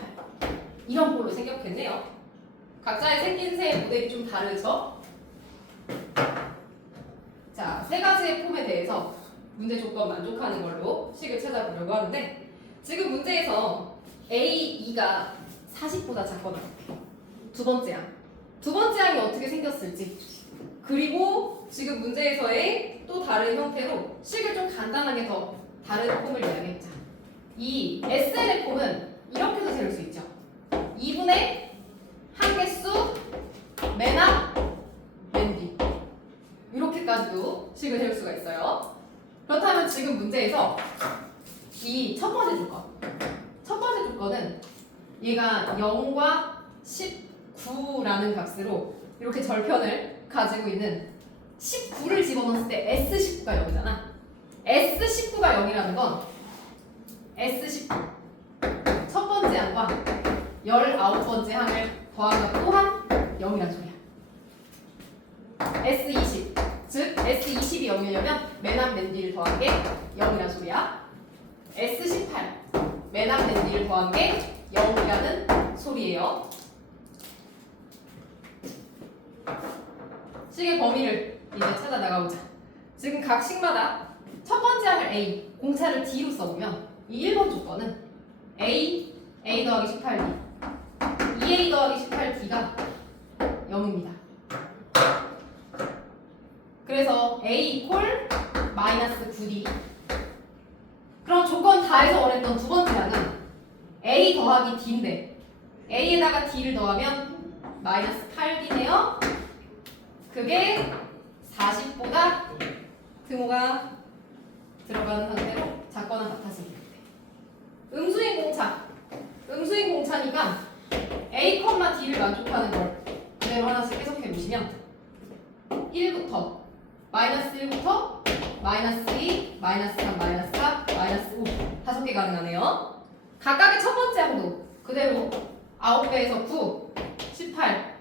이런 꼴로 생겼겠네요. 각자의 생긴새의 모델이 좀 다르죠? 자, 세 가지의 폼에 대해서 문제 조건 만족하는 걸로 식을 찾아보려고 하는데 지금 문제에서 A, 2가 40보다 작거나 두 번째 항. 두 번째 항이 어떻게 생겼을지 그리고 지금 문제에서의 또 다른 형태로 식을 좀 간단하게 더 다른 폼을 이야기했자. 이 SL의 폼은 이렇게도 세울 수 있죠. 2분의 한개수 맨앞 맨뒤 이렇게까지도 식을 세울 수가 있어요. 그렇다면 지금 문제에서 이 첫 번째 조건은 얘가 0과 19라는 값으로 이렇게 절편을 가지고 있는 19를 집어넣었을 때 S19가 0이잖아. S19가 0이라는 건 S19 첫 번째 항과 19번째 항을 더하면 또한 0이란 소리야. S20 즉 S20이 0이려면 맨앞 맨뒤를 더한 게 0이란 소리야. S18 맨앞 맨뒤를 더한 게 0이라는 소리예요. 식의 범위를 이제 찾아 나가보자. 지금 각 식마다 첫 번째 항을 A, 공차를 D로 써보면 이 1번 조건은 A 더하기 18D 2A 더하기 18D가 0입니다. 그래서 A 이퀄 마이너스 9D. 그럼 조건 다해서 원했던 두 번째 항은 A 더하기 D인데 A에다가 D를 더하면 마이너스 8D네요. 그게 40보다 등호가 들어가는 상태로 작거나 같아집니다. 음수인 공차니까 A, D를 만족하는 걸 그대로 하나씩 해석해 보시면 1부터 마이너스 1부터 마이너스 2, 마이너스 3, 마이너스 4, 마이너스 5 다섯 개 가능하네요. 각각의 첫 번째 항도 그대로 9배에서 9, 18,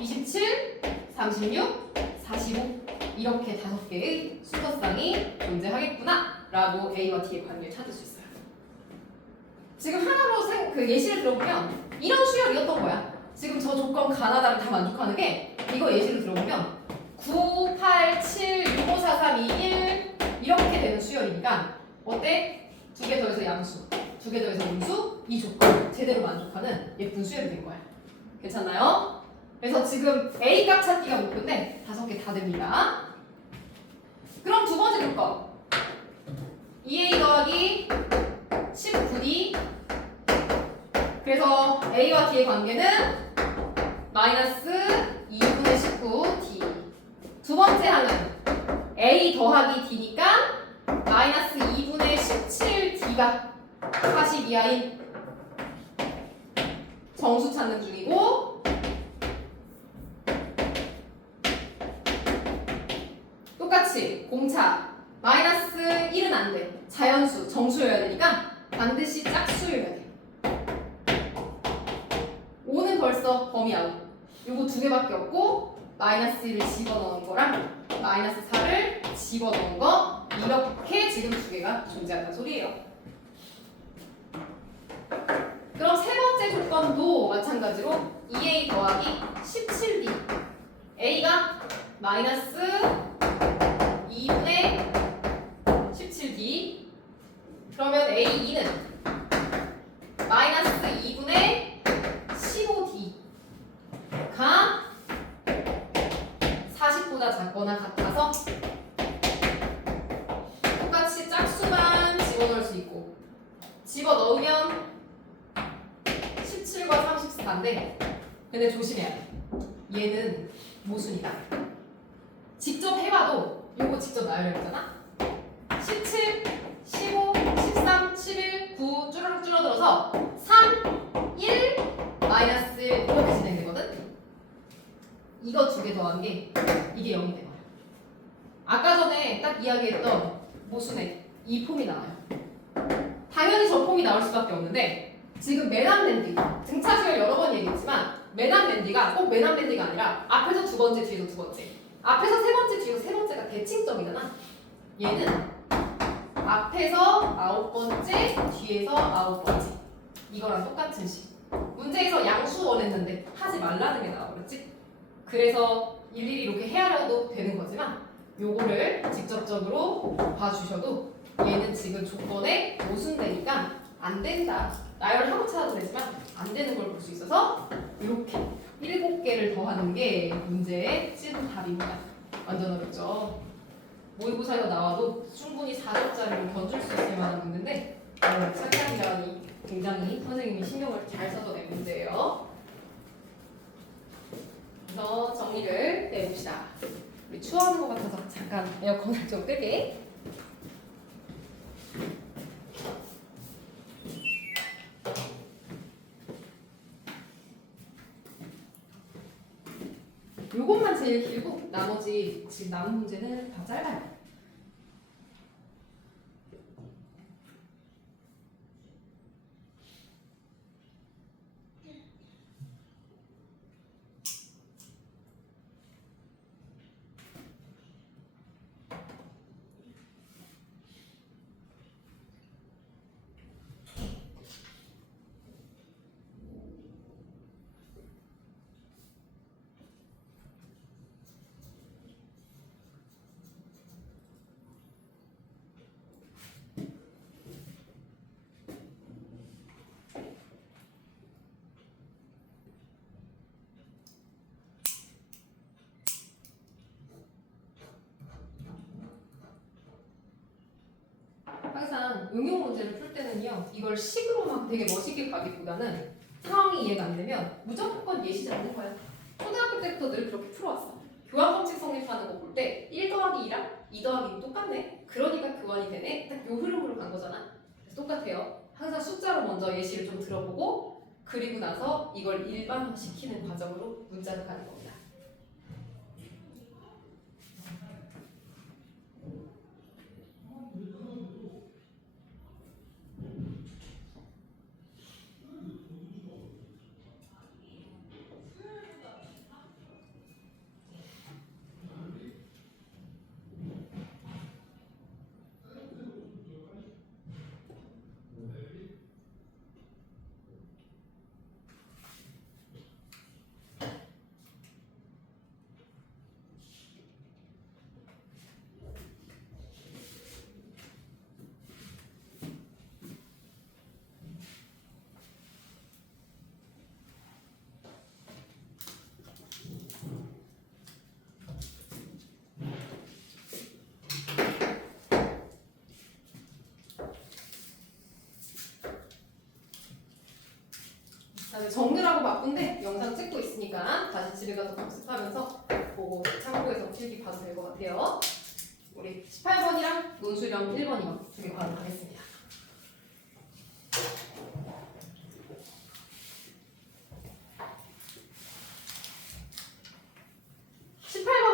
27, 36, 45 이렇게 다섯 개의 순서쌍이 존재하겠구나 라고 A와 D의 관계를 찾을 수 있어요. 지금 하나로 그 예시를 들어보면 이런 수열이었던 거야. 지금 저 조건 가나다를 다 만족하는 게 이거 예시를 들어보면 9, 8, 7, 6, 5, 4, 3, 2, 1 이렇게 되는 수열이니까 어때? 두 개 더해서 양수, 두 개 더해서 음수 이 조건 제대로 만족하는 예쁜 수열이 된 거야. 괜찮나요? 그래서 지금 A 값 찾기가 목표인데 다섯 개 다 됩니다. 그럼 두 번째 조건 2A 더하기 19D 그래서 A와 D의 관계는 마이너스 2분의 19D 두 번째 항은 A 더하기 D니까 마이너스 2분의 17D가 40 이하인 정수 찾는 중이고 똑같이 공차 마이너스 1은 안 돼. 자연수, 정수여야 되니까 반드시 짝수여야 돼. 5는 벌써 범위 아웃. 요거 두 개밖에 없고 마이너스 1을 집어넣은 거랑 마이너스 4를 집어넣은 거 이렇게 지금 두 개가 존재한다는 소리예요. 그럼 세 번째 조건도 마찬가지로 2A 더하기 17D A가 마이너스 2분의 17D 그러면 A2는 마이너스 2분의 15D가 40보다 작거나 같아서 똑같이 짝수만 집어넣을 수 있고 집어넣으면 17과 34인데 근데 조심해야 돼. 얘는 모순이다. 직접 해봐도 요거 직접 나열해 보잖아. 17, 15, 13, 11, 9 쭈르륵 줄어들어서 3, 1, 마이너스 이제 이렇게 진행되거든. 이거 두 개 더한 게 이게 0이 된 거야. 아까 전에 딱 이야기했던 모순의 이 폼이 나와요. 당연히 저 폼이 나올 수밖에 없는데 지금 맨한 밴디 등차식을 여러 번 얘기했지만 맨한 밴디가 꼭 맨한 밴디가 아니라 앞에서 두 번째 뒤에서 두 번째 앞에서 세 번째 뒤에서 세 번째가 대칭점이잖아. 얘는 앞에서 아홉 번째 뒤에서 아홉 번째 이거랑 똑같은 식. 문제에서 양수 원했는데 하지 말라는 게 나와버렸지. 그래서 일일이 이렇게 헤아려도 되는 거지만 요거를 직접적으로 봐주셔도 얘는 지금 조건에 모순되니까 안 된다. 나열을 하고 찾아도 되지만 안 되는 걸 볼 수 있어서 이렇게 7개를 더하는 게 문제의 찐 답입니다. 완전 어렵죠. 모의고사에서 나와도 충분히 4점짜리로 던질 수 있을 만한 문제인데 착각이라니 굉장히 선생님이 신경을 잘 써서 낸 문제예요. 그래서 정리를 해봅시다. 우리 추워하는 것 같아서 잠깐 에어컨을 좀 끄게. 요것만 제일 길고 나머지 지금 남은 문제는 다 짧아요. 항상 응용 문제를 풀 때는요, 이걸 식으로만 되게 멋있게 가기보다는 상황이 이해가 안 되면 무조건 예시 잡는 거야. 초등학교 때부터 늘 그렇게 풀어왔어. 교환법칙 성립하는 거 볼 때 1 더하기 2랑 2 더하기 2 똑같네? 그러니까 교환이 되네? 딱 요 흐름으로 간 거잖아. 그래서 똑같아요. 항상 숫자로 먼저 예시를 좀 들어보고 그리고 나서 이걸 일반화시키는 과정으로 문자로 가는 겁니다. 정리라고 바쁜데 영상 찍고 있으니까 다시 집에 가서 복습하면서 보고 참고해서 필기 봐도 될 것 같아요. 우리 18번이랑 논술형 1번, 2번 두 개 바로 가겠습니다.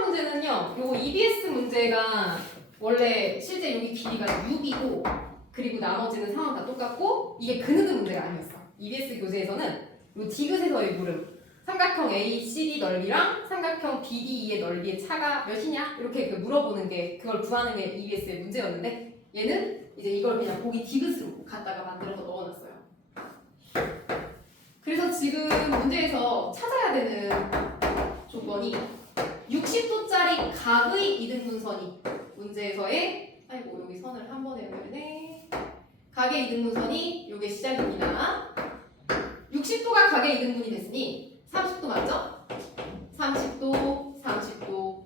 문제는요, 요 EBS 문제가 원래 실제 여기 길이가 6이고 그리고 나머지는 상황 다 똑같고 이게 그느그 문제가 아니었어. EBS 교재에서는 요 디귿에서의 물음, 삼각형 ACD 넓이랑 삼각형 BDE의 넓이의 차가 몇이냐? 이렇게 물어보는 게 그걸 구하는 게 EBS의 문제였는데 얘는 이제 이걸 그냥 보기 디귿으로 갖다가 만들어서 넣어놨어요. 그래서 지금 문제에서 찾아야 되는 조건이 60도짜리 각의 이등분선이 문제에서의 아이고 여기 선을 한 번에 연결네. 각의 이등분선이 요게 시작입니다. 60도가 각의 이등분이 됐으니 30도 맞죠? 30도, 30도.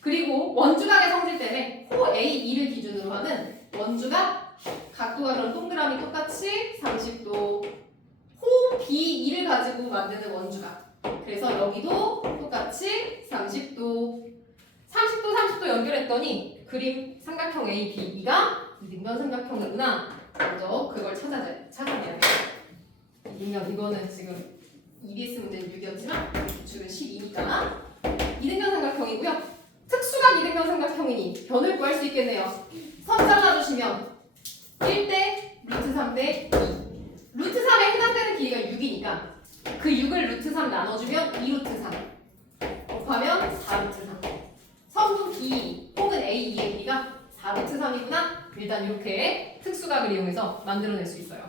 그리고 원주각의 성질 때문에 호 A, E를 기준으로 하는 원주각 각도가 그런 동그라미 똑같이 30도. 호 B, E를 가지고 만드는 원주각. 그래서 여기도 똑같이 30도. 30도 연결했더니 그림 삼각형 A, B, E가 이등변 삼각형이구나. 먼저 그걸 찾아내야 돼. 이면 이거는 지금 EBS 문제는 6이었지만 기출은 12니까 2등변 삼각형이고요. 특수각 2등변 삼각형이니 변을 구할 수 있겠네요. 선 잘라주시면 1대 루트 3대 2. 루트 3에 해당되는 길이가 6이니까 그 6을 루트 3 나눠주면 2루트 3 곱하면 4루트 3. 선분 B 혹은 A2의 길이가 4루트 3이구나. 일단 이렇게 특수각을 이용해서 만들어낼 수 있어요.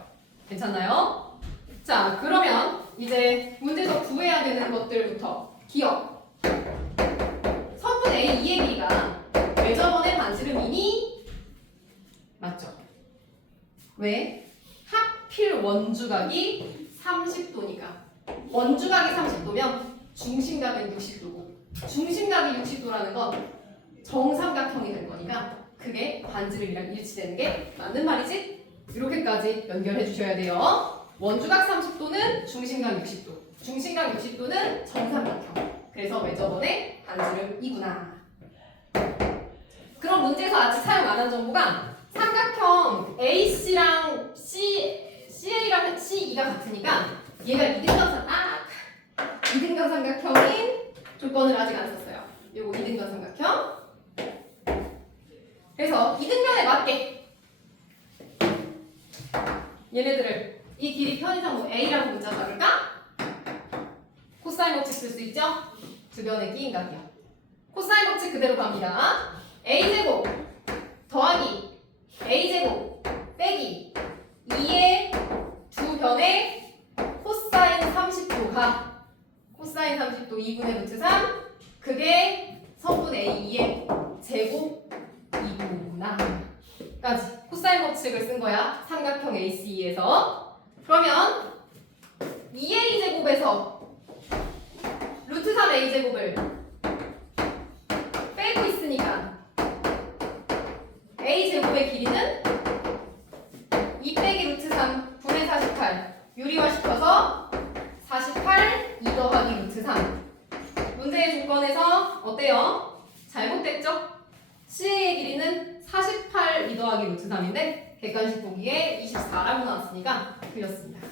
괜찮나요? 자, 그러면 이제 문제에서 구해야 되는 것들부터 기억. 선분 A2의 길이가 왜 저번에 반지름이니? 맞죠? 왜? 하필 원주각이 30도니까. 원주각이 30도면 중심각은 60도고 중심각이 60도라는 건 정삼각형이 될 거니까 그게 반지름이랑 일치되는 게 맞는 말이지? 이렇게까지 연결해 주셔야 돼요. 원주각 30도는 중심각 60도, 중심각 60도는 정삼각형. 그래서 왜 저번에 반지름이구나. 그럼 문제에서 아직 사용 안 한 정보가 삼각형 AC랑 CA랑 CE가 같으니까 얘가 2등변 삼각형인 조건을 아직 안 썼어요. 요거 2등변 삼각형. 그래서 2등변에 맞게 얘네들을 이 길이 편의상 뭐 A라고 문자 잡을까? 코사인 법칙 쓸 수 있죠? 주변에 끼인 각이요. 코사인 법칙 그대로 갑니다. A제곱 더하기 A제곱 빼기 2의 두 변의 코사인 30도가 코사인 30도 2분의 루트 3 그게 선분 A2의 제곱 2구나 까지 코사인 법칙을 쓴 거야. 삼각형 AC에서. 그러면 2A제곱에서 루트 3A제곱을 빼고 있으니까 A제곱의 길이는 2 빼기 루트 3 분의 48 유리화시켜서 48 2 더하기 루트 3. 문제의 조건에서 어때요? 잘못됐죠? CA의 길이는 48 2 더하기 루트 3인데 객관식 보기에 24라고 나왔으니까 틀렸습니다.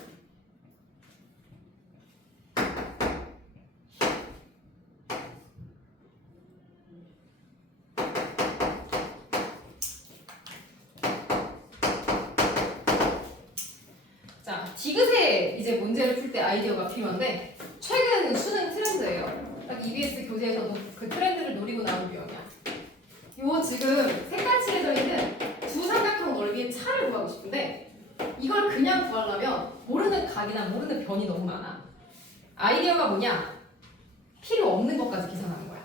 자, 디귿에 이제 문제를 풀 때 아이디어가 필요한데 최근 수능 트렌드예요. 딱 EBS 교재에서도 그 트렌드를 노리고 나온 유형이야. 요 지금 색깔 칠해져 있는 두 삼각형 넓이의 차를 구하고 싶은데 이걸 그냥 구하려면 모르는 각이나 모르는 변이 너무 많아. 아이디어가 뭐냐? 필요 없는 것까지 계산하는 거야.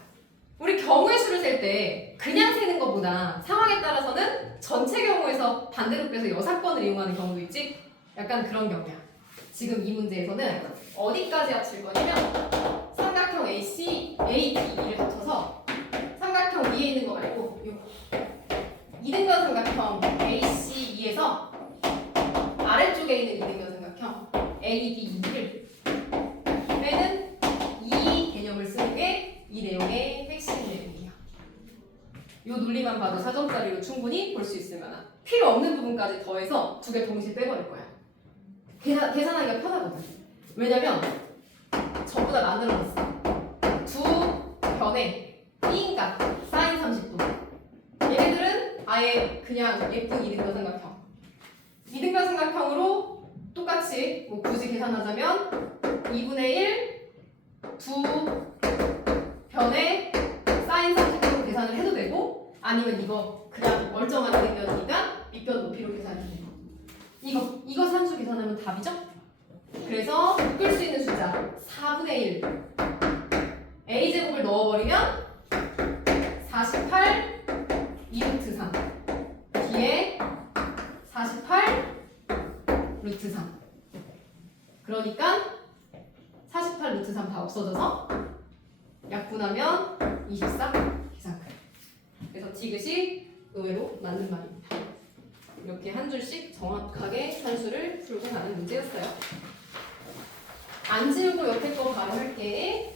우리 경우의 수를 셀 때 그냥 세는 것보다 상황에 따라서는 전체 경우에서 반대로 빼서 여사건을 이용하는 경우도 있지? 약간 그런 경우야. 지금 이 문제에서는 어디까지 합칠 거냐면 삼각형 AC, AD를 합쳐서 삼각형 위에 있는 거 말고 요 2등변 삼각형 ACE에서 아래쪽에 있는 2등변 삼각형 ADE를 빼는 이 개념을 쓰는 게 이 내용의 핵심 내용이에요. 이 논리만 봐도 사전자료로 충분히 볼 수 있을 만한 필요 없는 부분까지 더해서 두 개 동시에 빼버릴 거야. 계산하기가 편하거든. 왜냐면 전부 다 만들어놨어. 두 변의 B인각 사인 30도. 얘네들은 아예 그냥 예쁜 2등변 삼각형. 2등변 삼각형으로 똑같이 뭐 굳이 계산하자면 2분의 1 두 변의 사인 30도로 계산을 해도 되고 아니면 이거 그냥 멀쩡한 2등변이니까 밑변 높이로 계산해도 되고 이거 산수 계산하면 답이죠? 그래서 묶을 수 있는 숫자 4분의 1 A제곱을 넣어버리면 48 2루트 3 뒤에 48 루트 3 그러니까 48 루트 3 다 없어져서 약분하면 24 계산 끝. 그래서 디귿이 의외로 맞는 말입니다. 이렇게 한 줄씩 정확하게 산수를 풀고 가는 문제였어요. 안 지우고 옆에 거 바로 할게.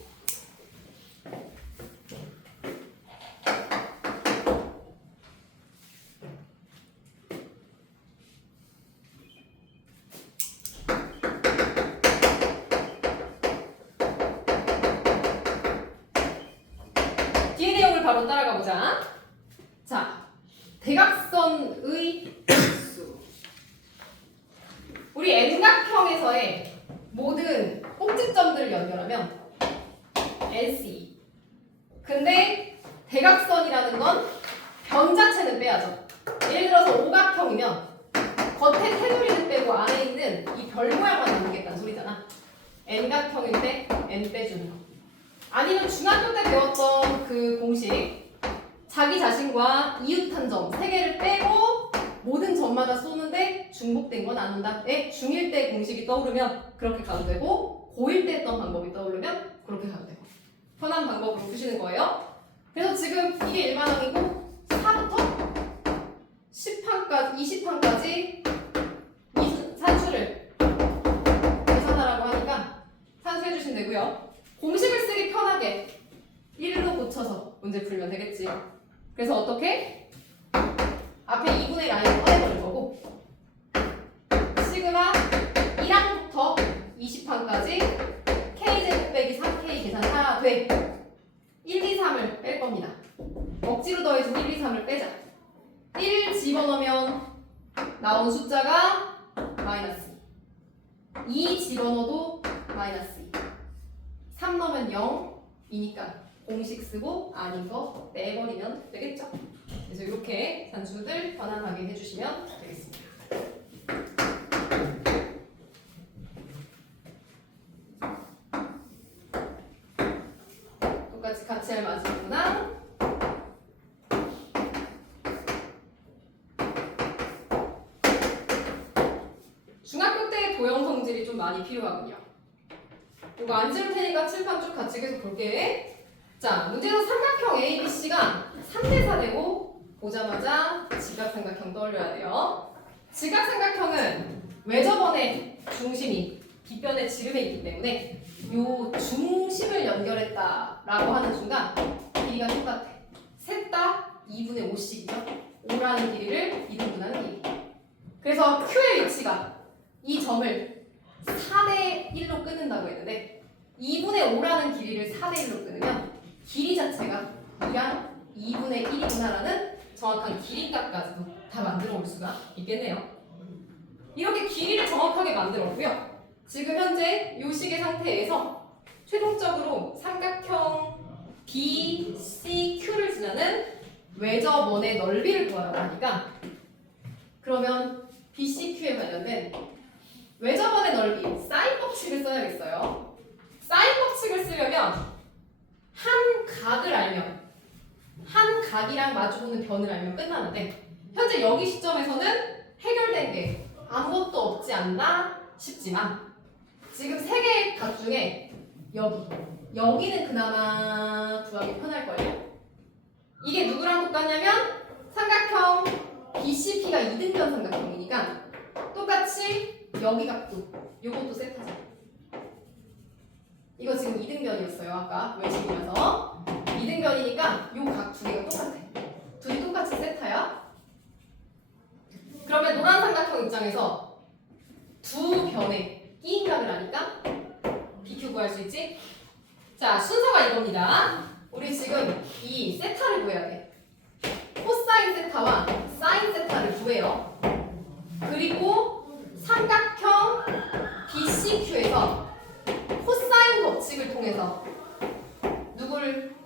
그럼 바로 따라가 보자. 자, 대각선의 수. 우리 N각형에서의 모든 꼭지점들을 연결하면 NC. 근데 대각선이라는 건 변 자체는 빼야죠. 예를 들어서 오각형이면 겉에 테두리는 빼고 안에 있는 이 별 모양만 남기겠다는 소리잖아. N각형인데 N 빼주는 거. 아니면 중학교 때 배웠던 그 공식, 자기 자신과 이웃한 점 3개를 빼고 모든 점마다 쏘는데 중복된 건 안 온다에 중1 때 공식이 떠오르면 그렇게 가도 되고 고1 때 했던 방법이 떠오르면 그렇게 가도 되고 편한 방법으로 푸시는 거예요. 그래서 지금 이게 일반항이고 4부터 10항까지 20항까지 이 산수를 계산하라고 하니까 산수해 주시면 되고요. 공식을 쓰기 편하게 1로 고쳐서 문제 풀면 되겠지. 그래서 어떻게? 앞에 2분의 라인을 꺼내버릴 거고 시그마 1항부터 20항까지 k제곱 빼기 3k 계산하되 1, 2, 3을 뺄 겁니다. 억지로 더해준 1, 2, 3을 빼자. 1 집어넣으면 나온 숫자가 마이너스 2 집어넣어도 마이너스 3 넣으면 0이니까 공식 쓰고 아닌 거 빼버리면 되겠죠. 그래서 이렇게 산수들 편안하게 해주시면 되겠습니다. 똑같이 같이 할 마지막으로나 중학교 때 도형 성질이 좀 많이 필요하군요. 이거 안 지울 테니까 칠판 쭉 같이 계속 볼게. 자, 문제는 삼각형 ABC가 3대 4되고 보자마자 직각삼각형 떠올려야 돼요. 직각삼각형은 외접원의 중심이 빗변의 지름에 있기 때문에 요 중심을 연결했다라고 하는 순간 길이가 똑같아. 셋 다 2분의 5씩이죠. 5라는 길이를 2등분하는 길이. 그래서 Q의 위치가 이 점을 4대 1로 끊는다고 했는데 2분의 5라는 길이를 4대 1로 끊으면 길이 자체가 2랑 2분의 1이구나라는 정확한 길이값까지도 다 만들어 올 수가 있겠네요. 이렇게 길이를 정확하게 만들었고요. 지금 현재 이 식의 상태에서 최종적으로 삼각형 BCQ를 지나는 외접원의 넓이를 구하라고 하니까 그러면 BCQ에 관련된 외접원의 넓이 사인 법칙을 써야겠어요. 사인 법칙을 쓰려면 한 각을 알면 한 각이랑 마주보는 변을 알면 끝나는데 현재 여기 시점에서는 해결된 게 아무것도 없지 않나 싶지만 지금 3개의 각 중에 여기는 그나마 구하기 편할걸요? 이게 누구랑 똑같냐면 삼각형 BCP가 이등변 삼각형이니까 똑같이 여기 각도 요것도 세타죠. 이거 지금 이등변이었어요. 아까 외식이라서 이등변이니까 요 각 두 개가 똑같아. 둘이 똑같이 세타야. 그러면 노란 삼각형 입장에서 두 변에 끼인 각을 아니까 BQ 구할 수 있지? 자, 순서가 이겁니다. 우리 지금 이 세타를 구해야 돼. 코사인 세타와 사인 세타를 구해요. 그리고 삼각형 BCQ에서 코사인 법칙을 통해서 누구를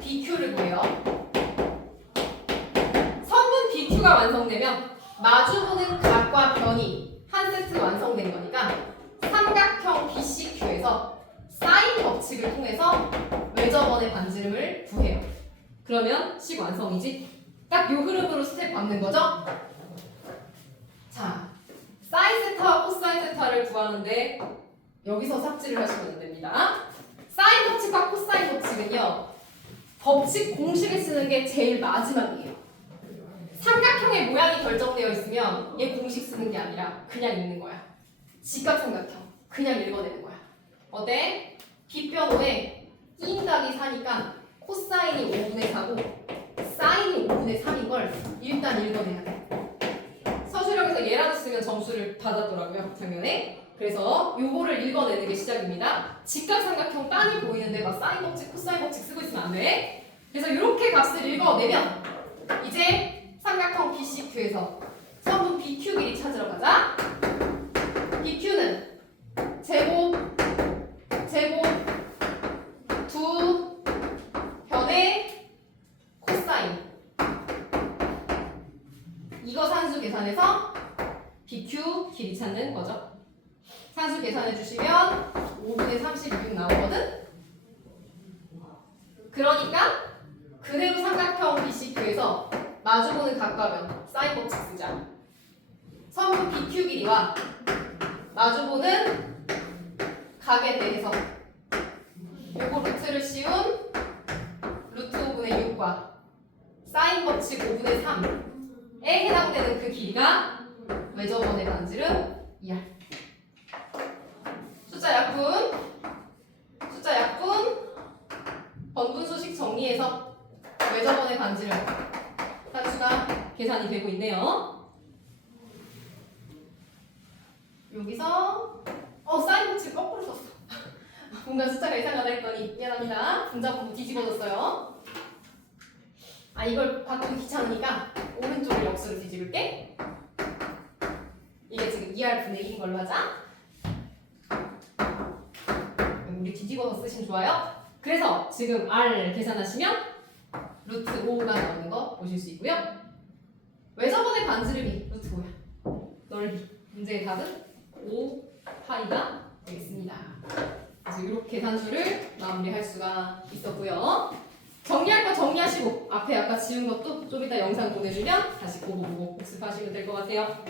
BQ를 구해요. 선분 BQ가 완성되면 마주보는 각과 변이 한 세트 완성된 거니까 삼각형 BCQ에서 사인 법칙을 통해서 외접원의 반지름을 구해요. 그러면 식 완성이지? 딱 요 흐름으로 스텝 밟는 거죠? 자, 사인 세타와 코사인 세타를 구하는데 여기서 삽질을 하시면 안 됩니다. 사인 법칙과 코사인 법칙은요, 법칙 공식을 쓰는 게 제일 마지막이에요. 삼각형의 모양이 결정되어 있으면 얘 공식 쓰는 게 아니라 그냥 읽는 거야. 직각삼각형 그냥 읽어내는 거야. 어때? 빗변호에 끼인각이 4니까 코사인이 5분의 4고 사인이 5분의 3인 걸 일단 읽어내야 돼. 서술형에서 얘라도 쓰면 점수를 받았더라고요, 작년에. 그래서 요거를 읽어내는 게 시작입니다. 직각삼각형 빤히 보이는데 막 사인 법칙, 코사인 법칙 쓰고 있으면 안 돼. 그래서 이렇게 값을 읽어내면 이제 삼각형 BCQ에서 선분 BQ 길이 찾으러 가자. BQ는 제곱 두 변의 코사인. 이거 산수 계산해서 BQ 길이 찾는 거죠. 산수 계산해 주시면 5분의 36 나오거든. 그러니까 그대로 삼각형 BCQ에서 마주보는 각과 변 사인 법칙 쓰자. 선분 BQ 길이와 마주보는 각에 대해서 요거 루트를 씌운 루트 5분의 6과 사인 법칙 5분의 3에 해당되는 그 길이가 외접원의 반지름 2R. 숫자 약분 번분수식 정리해서 외접원의 반지름 산수가 계산이 되고 있네요. 여기서 사인 법칙 거꾸로 썼어. 뭔가 숫자가 이상하다 했더니 미안합니다. 분자분모 뒤집어졌어요. 이걸 바꾸기 귀찮으니까 오른쪽을 역수로 뒤집을게. 이게 지금 2R분의 1인 걸로 하자. 우리 뒤집어서 쓰시면 좋아요. 그래서 지금 R 계산하시면 루트 5가 나오는 거 보실 수 있고요. 외접원의 반지름이 루트 5야. 넓이. 문제의 답은 5파이가 되겠습니다. 그래서 이렇게 산수를 마무리할 수가 있었고요. 정리할 거 정리하시고 앞에 아까 지운 것도 좀 이따 영상 보내주면 다시 보고 복습하시면 될 것 같아요.